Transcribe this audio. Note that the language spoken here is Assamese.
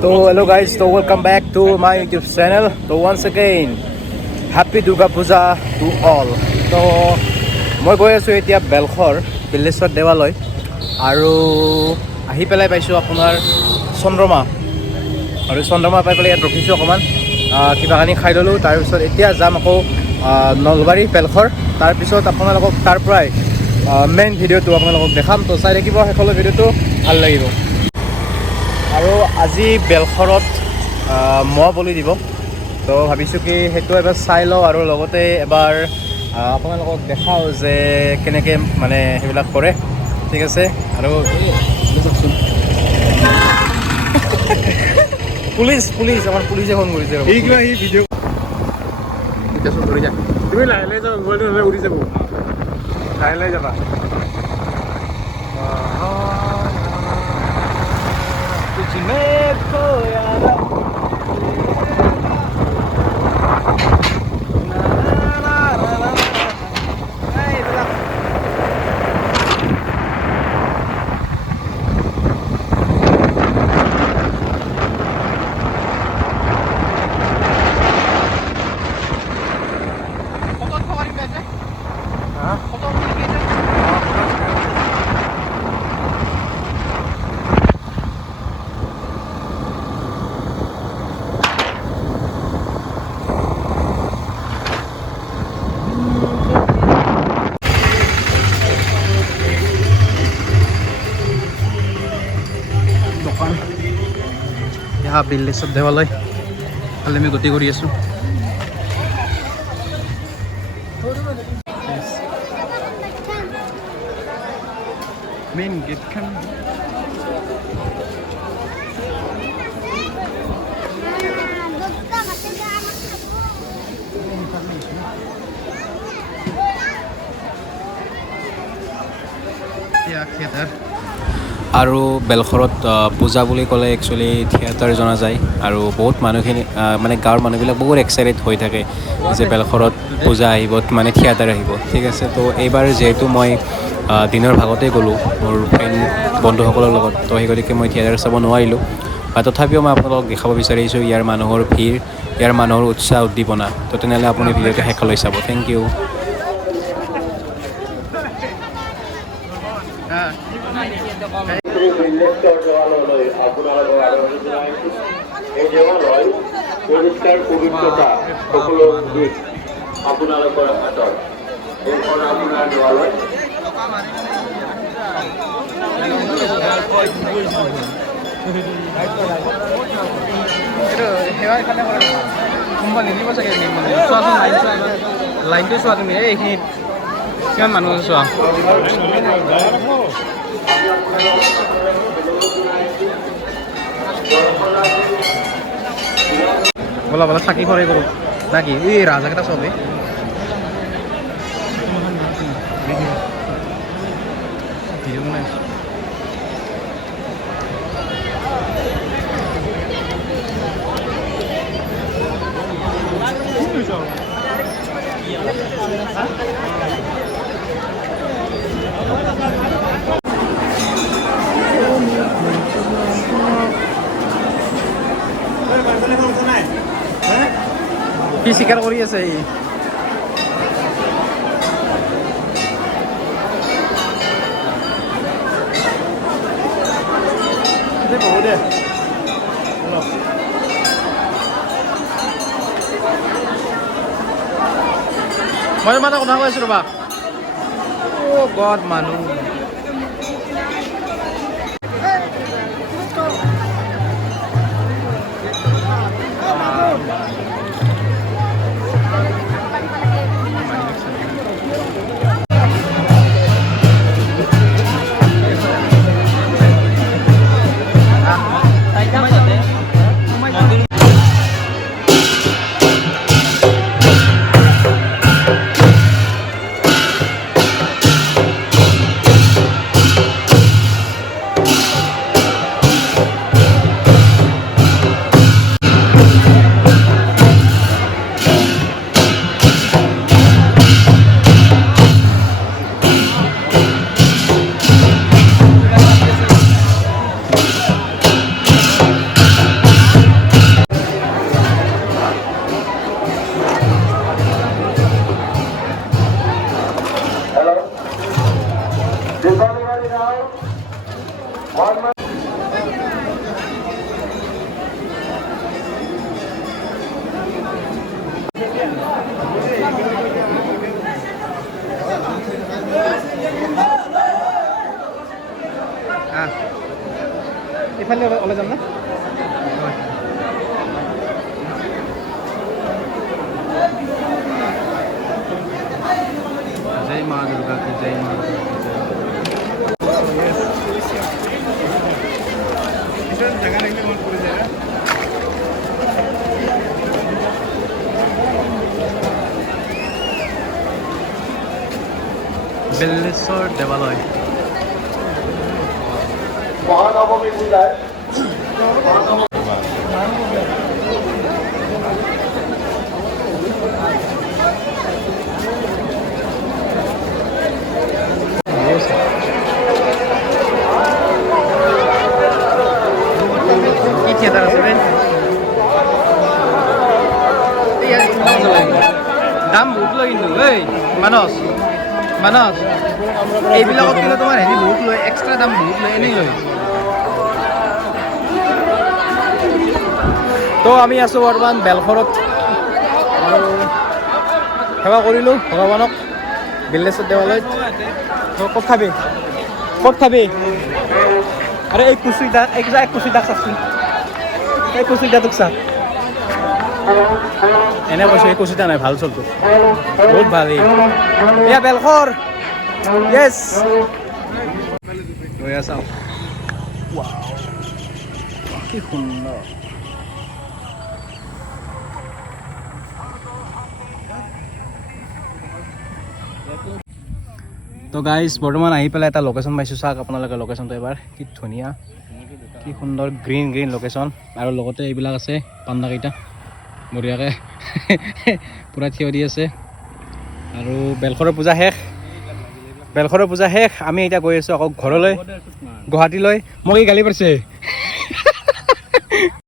So hello guys, so welcome back to my YouTube channel. So once again, happy Durga Puja to all. So মই গৈ আছোঁ এতিয়া বেলখৰ বিল্লেশ্বৰ দেৱালয় আৰু আহি পেলাই পাইছোঁ আপোনাৰ চন্দ্ৰমা আৰু চন্দ্ৰমা পাই পেলাই ইয়াত ৰখিছোঁ অকণমান কিবা কানি খাই ল'লোঁ তাৰপিছত এতিয়া যাম আকৌ নলবাৰী বেলখৰ তাৰপিছত আপোনালোকক তাৰ পৰাই মেইন ভিডিঅ'টো আপোনালোকক দেখাম তো চাই থাকিব শেষলৈ ভিডিঅ'টো ভাল লাগিব আৰু আজি বেলখৰত মহ বলি দিব তো ভাবিছোঁ কি সেইটো এবাৰ চাই লওঁ আৰু লগতে এবাৰ আপোনালোকক দেখাওঁ যে কেনেকৈ মানে সেইবিলাক কৰে ঠিক আছে আৰু চাওকচোন পুলিচ আমাৰ পুলিচে ফোন কৰিছে এই কিবা এই ভিডিঅ' এতিয়া চোন ধৰি যা তুমি লাহে লাহে যাবা মোবাইলটো নহ'লে উৰি যাব লাহে লাহে যাবা तुझमें खोया यहाँ बिल्लेश्वर देवालय काली मैं गति कर मेन गेट खान थिएटर আৰু বেলখৰত পূজা বুলি ক'লে একচুৱেলি থিয়েটাৰ জনা যায় আৰু বহুত মানুহখিনি মানে গাঁৱৰ মানুহবিলাক বহুত এক্সাইটেড হৈ থাকে যে বেলখৰত পূজা আহিব মানে থিয়েটাৰ আহিব ঠিক আছে তো এইবাৰ যিহেতু মই দিনৰ ভাগতেই গ'লোঁ মোৰ ফ্ৰেণ্ড বন্ধুসকলৰ লগত তো সেই গতিকে মই থিয়েটাৰ চাব নোৱাৰিলোঁ বা তথাপিও মই আপোনালোকক দেখাব বিচাৰিছোঁ ইয়াৰ মানুহৰ ভিৰ ইয়াৰ মানুহৰ উৎসাহ উদ্দীপনা তো তেনেহ'লে আপুনি ভিডিঅ'টো শেষলৈ চাব থেংক ইউ এই দেৱালয় পৰিষ্কাৰ পবিত্ৰতা সকলো দিশ আপোনালোকৰ হাতত এইখন আপোনাৰ দেৱালয় লাইনটো চোৱা তুমি এইখিনিত কিমান মানুহ আছে চোৱা বলা বলা চাকি খৰাই কৰোঁ নাকি এই ৰাজাকেইটা চলে ভিডিঅ' বনাই আছোঁ কি স্বীকাৰ কৰি আছে ই মই মানে কথা কৈ আছোঁ ৰ'বা অ' গড মানুহ এইফালে ওলাই যাম না जय माँ दुर्गा की जय माँ बेल्लेश्वर देवालय মহানবমী পূজায় কি থিয়েটার আছে রে দাম বহুত লয় কিন্তু এই মানস মানস এইবিলাকত কিন্তু তোমাৰ হেৰি বহুত লয় এক্সট্ৰা দাম বহুত লয় এনেই লয় তো আমি আছোঁ বৰ্তমান বেলঘৰত আৰু সেৱা কৰিলোঁ ভগৱানক বিল্লেশ্বৰ দেৱালয়ত তো ক'ত খাবি ক'ত খাবি আরে এই কুচুইটা এক কুচুইটা চাচোন এই কুচুইটা তোক চা এনে কৈছো এই কুচুইটা নাই ভাল চলতো বহুত ভাল এয়া বেলখৰ ইয়েছ এয়া চাওঁ কি সুন্দৰ তো গাইজ বৰ্তমান আহি পেলাই এটা লোকেশ্যন পাইছোঁ চাওক আপোনালোকে লোকেশ্যনটো এবাৰ কি ধুনীয়া কি সুন্দৰ গ্ৰীণ গ্ৰীণ লোকেশ্যন আৰু লগতে এইবিলাক আছে পাণ্ডাকেইটা বঢ়িয়াকৈ পূৰা থিয় দি আছে আৰু বেলঘৰৰ পূজা শেষ আমি এতিয়া গৈ আছোঁ আকৌ ঘৰলৈ গুৱাহাটীলৈ মোক এই গালি পাৰিছে